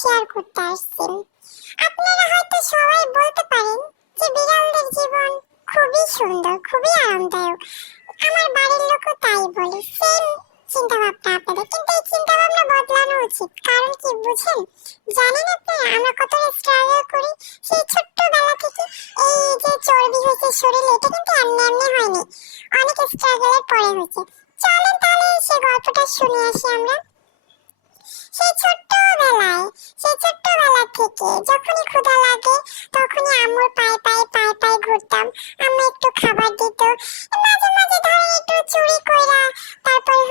Share করতে আসছি। আপনারা হয়তো সবাই বলতে পারেন যে বিড়ালদের জীবন খুবই সুন্দর, খুবই আরামদায়ক। আমার বাড়ির লোকও তাই বলে, সেম চিন্তা ভাবনা আপনাদের। কিন্তু এই চিন্তা ভাবনা বদলানো উচিত। কারণ কি বুঝেন? জানেন আপনারা আমরা কতটা স্ট্রাগল করি সেই ছোট্টবেলা থেকে। এই যে চর্বি হয়েছে শরীরে, এটা কিন্তু এমনি এমনি হয়নি, অনেক স্ট্রাগলের পরে হয়েছে। চলেন তাহলে সে গল্পটা শুনে আসি আমরা। সেই ছোট্টবেলা থেকে যখনই ক্ষুধা লাগে তখনই আম্মুর পায়ে ঘুরতাম। আম্মু একটু খাবার দিত, মাঝে মাঝে ধরে একটু চুরি কইরা তারপরে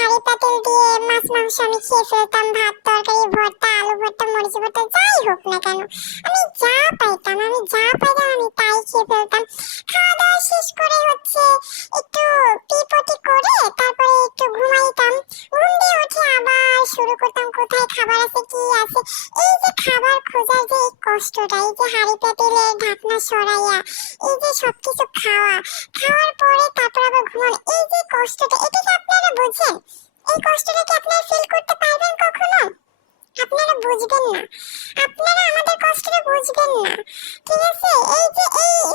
হাঁড়ি পাতিল দিয়ে মাছ মাংস আমি খেয়ে ফেলতাম। ভাত তরকারি ভর্তা, আলু ভর্তা, মরিচ ভর্তা, যাই হোক না কেন আমি যা পাইতাম আমি তাই খেয়ে ফেলতাম। খাওয়া দাওয়া শেষ করে একটু পিপটি করে তারপরে একটু ঘুমাইতাম। ঘুম দিয়ে উঠে আবার শুরু করতাম কোথায় খাবার আছে, কি আছে। এই যে খাবার খোঁজার যে এই কষ্টটা, এই যে হাঁড়ি পাতিলের ঢাকনা সরাইয়া এই যে সবকিছু খাওয়ার পরে তারপর আবার ঘুমানো, এই যে কষ্টটা, এটা কি আপনারা বুঝেন? এই কষ্টটা কি আপনারা ফিল করতে পারবেন কখনো? আপনারা বুঝবেন না, আপনারা আমাদের কষ্টটা বুঝবেন না, ঠিক আছে?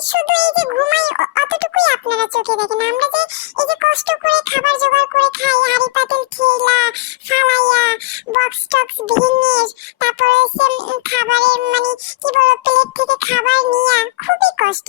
শুধু এই যে ঘুমাই অতটুকুই আপনারা চোখে দেখেন। আমরা যে এই যে কষ্ট করে খাবার জোগাড় করে খাই, হাঁড়ি পাতিল ঠেলা ফালাইয়া বক্স টক্স ভেঙে তারপরে খাবারের মানে কি বলবো প্লেট থেকে খাবার নিয়ে, খুবই কষ্ট।